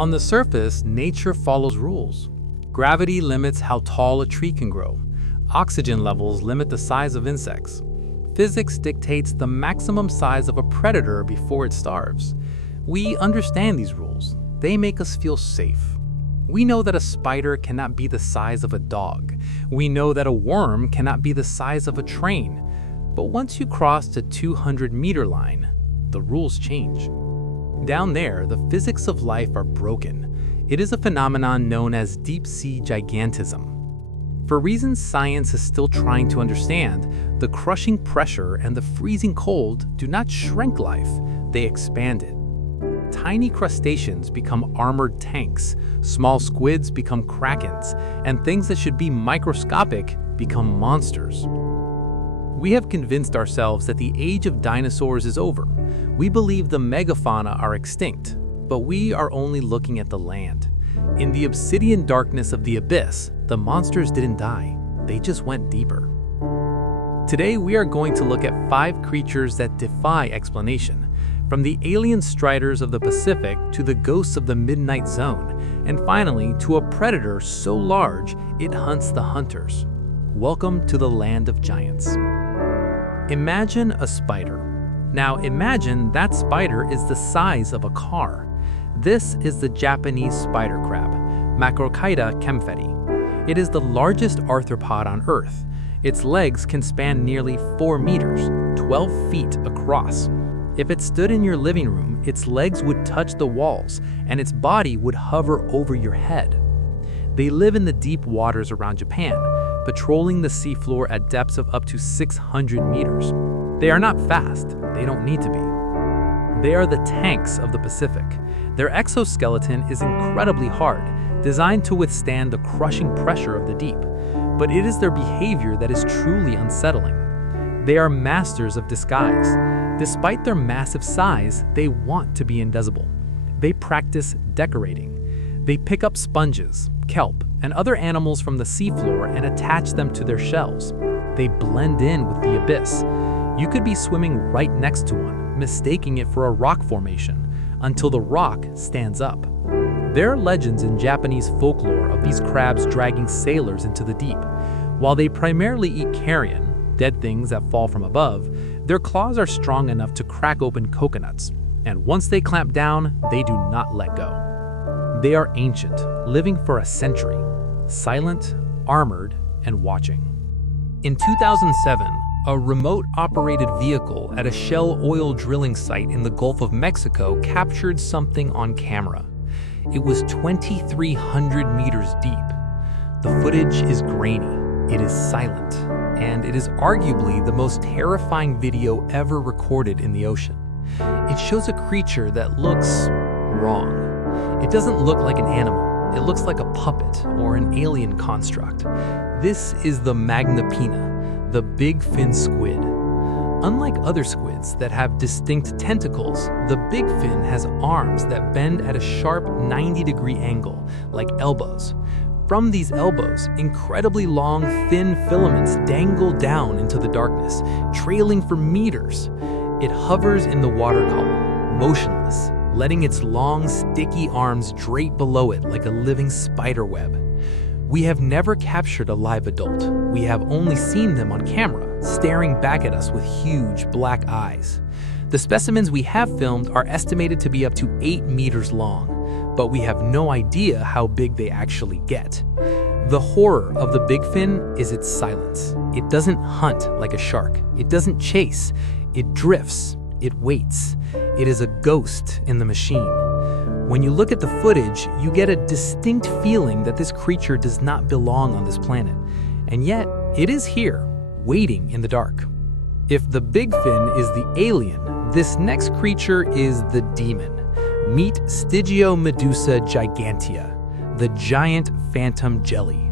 On the surface, nature follows rules. Gravity limits how tall a tree can grow. Oxygen levels limit the size of insects. Physics dictates the maximum size of a predator before it starves. We understand these rules. They make us feel safe. We know that a spider cannot be the size of a dog. We know that a worm cannot be the size of a train. But once you cross the 200-meter line, the rules change. Down there, the physics of life are broken. It is a phenomenon known as Deep Sea Gigantism. For reasons science is still trying to understand, the crushing pressure and the freezing cold do not shrink life, they expand it. Tiny crustaceans become armored tanks, small squids become krakens, and things that should be microscopic become monsters. We have convinced ourselves that the age of dinosaurs is over. We believe the megafauna are extinct, but we are only looking at the land. In the obsidian darkness of the abyss, the monsters didn't die, they just went deeper. Today we are going to look at 5 creatures that defy explanation. From the alien striders of the Pacific to the ghosts of the Midnight Zone, and finally to a predator so large it hunts the hunters. Welcome to the land of giants. Imagine a spider. Now imagine that spider is the size of a car. This is the Japanese spider crab, Macrochyta kemfeti. It is the largest arthropod on Earth. Its legs can span nearly 4 meters, 12 feet across. If it stood in your living room, its legs would touch the walls, and its body would hover over your head. They live in the deep waters around Japan, patrolling the seafloor at depths of up to 600 meters. They are not fast, they don't need to be. They are the tanks of the Pacific. Their exoskeleton is incredibly hard, designed to withstand the crushing pressure of the deep. But it is their behavior that is truly unsettling. They are masters of disguise. Despite their massive size, they want to be invisible. They practice decorating. They pick up sponges, kelp, and other animals from the seafloor and attach them to their shells. They blend in with the abyss. You could be swimming right next to one, mistaking it for a rock formation, until the rock stands up. There are legends in Japanese folklore of these crabs dragging sailors into the deep. While they primarily eat carrion, dead things that fall from above, their claws are strong enough to crack open coconuts, and once they clamp down, they do not let go. They are ancient, living for a century, silent, armored, and watching. In 2007, a remote-operated vehicle at a Shell oil drilling site in the Gulf of Mexico captured something on camera. It was 2,300 meters deep. The footage is grainy, it is silent, and it is arguably the most terrifying video ever recorded in the ocean. It shows a creature that looks wrong. It doesn't look like an animal, it looks like a puppet or an alien construct. This is the Magnapina, the big fin squid. Unlike other squids that have distinct tentacles, the big fin has arms that bend at a sharp 90-degree angle, like elbows. From these elbows, incredibly long, thin filaments dangle down into the darkness, trailing for meters. It hovers in the water column, motionless, letting its long, sticky arms drape below it like a living spider web. We have never captured a live adult. We have only seen them on camera, staring back at us with huge black eyes. The specimens we have filmed are estimated to be up to 8 meters long, but we have no idea how big they actually get. The horror of the big fin is its silence. It doesn't hunt like a shark. It doesn't chase. It drifts. It waits. It is a ghost in the machine. When you look at the footage, you get a distinct feeling that this creature does not belong on this planet. And yet, it is here, waiting in the dark. If the big fin is the alien, this next creature is the demon. Meet Stygiomedusa gigantea, the giant phantom jelly.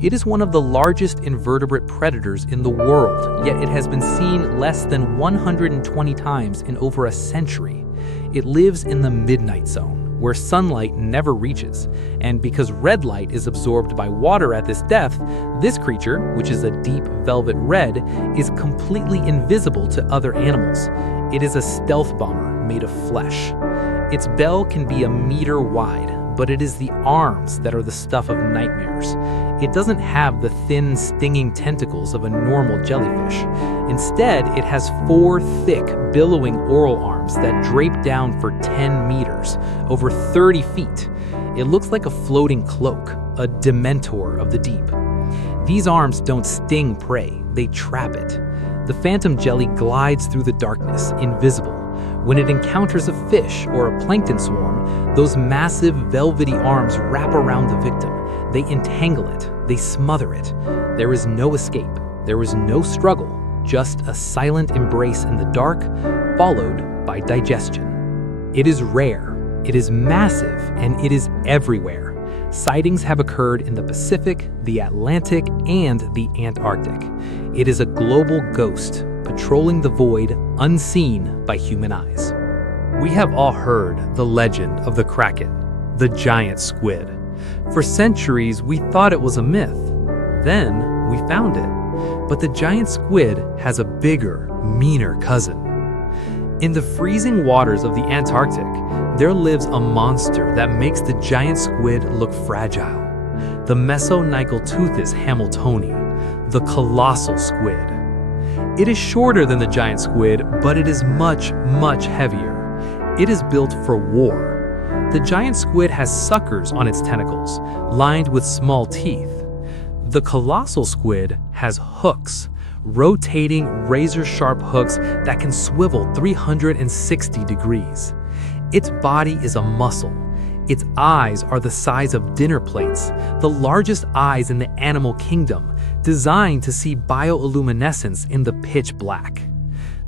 It is one of the largest invertebrate predators in the world, yet it has been seen less than 120 times in over a century. It lives in the Midnight Zone, where sunlight never reaches, and because red light is absorbed by water at this depth, this creature, which is a deep velvet red, is completely invisible to other animals. It is a stealth bomber made of flesh. Its bell can be a meter wide, but it is the arms that are the stuff of nightmares. It doesn't have the thin, stinging tentacles of a normal jellyfish. Instead, it has 4 thick, billowing oral arms that drape down for 10 meters, over 30 feet. It looks like a floating cloak, a dementor of the deep. These arms don't sting prey, they trap it. The phantom jelly glides through the darkness, invisible. When it encounters a fish or a plankton swarm, those massive velvety arms wrap around the victim. They entangle it, they smother it. There is no escape, there is no struggle, just a silent embrace in the dark, followed by digestion. It is rare, it is massive, and it is everywhere. Sightings have occurred in the Pacific, the Atlantic, and the Antarctic. It is a global ghost, patrolling the void unseen by human eyes. We have all heard the legend of the Kraken, the giant squid. For centuries, we thought it was a myth. Then, we found it. But the giant squid has a bigger, meaner cousin. In the freezing waters of the Antarctic, there lives a monster that makes the giant squid look fragile. The Mesonychilteuthis hamiltoni, the colossal squid. It is shorter than the giant squid, but it is much, much heavier. It is built for war. The giant squid has suckers on its tentacles, lined with small teeth. The colossal squid has hooks, rotating, razor-sharp hooks that can swivel 360 degrees. Its body is a muscle. Its eyes are the size of dinner plates, the largest eyes in the animal kingdom, designed to see bioluminescence in the pitch black.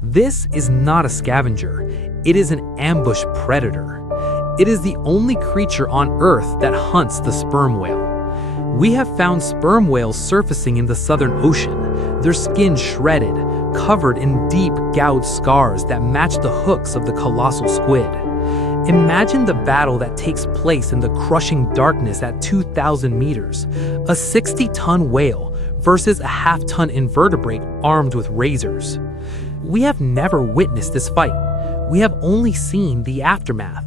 This is not a scavenger. It is an ambush predator. It is the only creature on Earth that hunts the sperm whale. We have found sperm whales surfacing in the Southern Ocean, their skin shredded, covered in deep gouged scars that match the hooks of the colossal squid. Imagine the battle that takes place in the crushing darkness at 2,000 meters. A 60-ton whale versus a half-ton invertebrate armed with razors. We have never witnessed this fight. We have only seen the aftermath.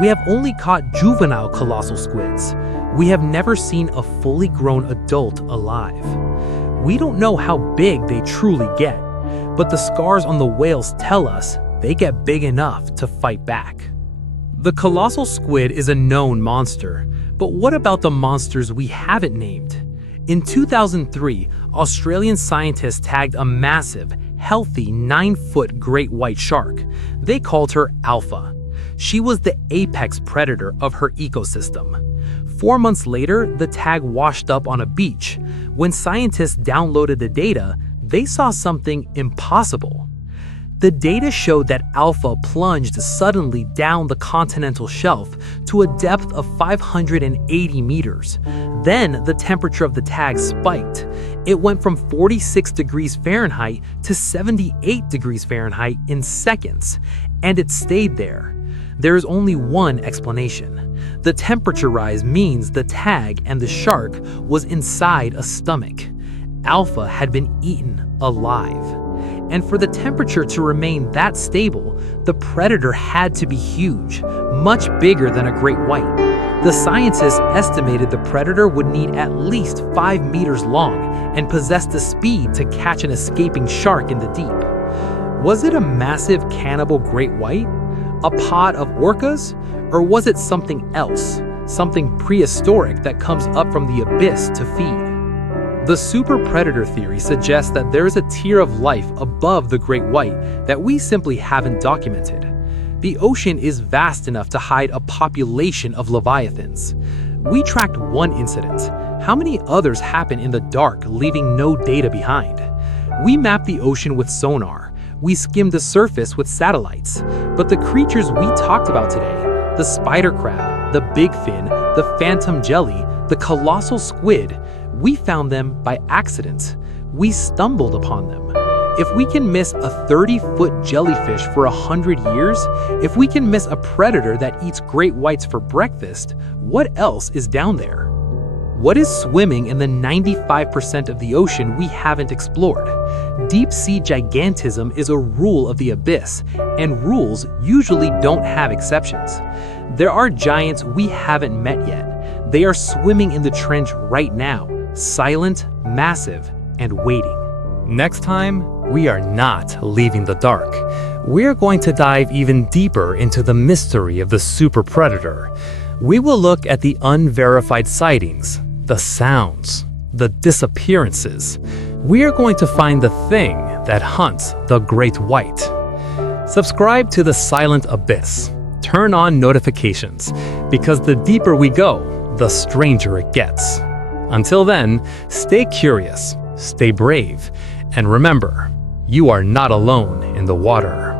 We have only caught juvenile colossal squids. We have never seen a fully grown adult alive. We don't know how big they truly get, but the scars on the whales tell us they get big enough to fight back. The colossal squid is a known monster, but what about the monsters we haven't named? In 2003, Australian scientists tagged a massive, healthy 9-foot great white shark. They called her Alpha. She was the apex predator of her ecosystem. 4 months later, the tag washed up on a beach. When scientists downloaded the data, they saw something impossible. The data showed that Alpha plunged suddenly down the continental shelf to a depth of 580 meters. Then the temperature of the tag spiked. It went from 46 degrees Fahrenheit to 78 degrees Fahrenheit in seconds, and it stayed there. There is only one explanation. The temperature rise means the tag and the shark was inside a stomach. Alpha had been eaten alive. And for the temperature to remain that stable, the predator had to be huge, much bigger than a great white. The scientists estimated the predator would need at least 5 meters long and possess the speed to catch an escaping shark in the deep. Was it a massive cannibal great white? A pod of orcas? Or was it something else, something prehistoric that comes up from the abyss to feed? The super predator theory suggests that there is a tier of life above the great white that we simply haven't documented. The ocean is vast enough to hide a population of leviathans. We tracked one incident. How many others happen in the dark, leaving no data behind? We mapped the ocean with sonar. We skimmed the surface with satellites. But the creatures we talked about today, the spider crab, the big fin, the phantom jelly, the colossal squid, we found them by accident. We stumbled upon them. If we can miss a 30-foot jellyfish for 100 years, if we can miss a predator that eats great whites for breakfast, what else is down there? What is swimming in the 95% of the ocean we haven't explored? Deep Sea Gigantism is a rule of the abyss, and rules usually don't have exceptions. There are giants we haven't met yet. They are swimming in the trench right now, silent, massive, and waiting. Next time, we are not leaving the dark. We're going to dive even deeper into the mystery of the super predator. We will look at the unverified sightings, the sounds, the disappearances. We are going to find the thing that hunts the great white. Subscribe to The Silent Abyss. Turn on notifications, because the deeper we go, the stranger it gets. Until then, stay curious, stay brave, and remember, you are not alone in the water.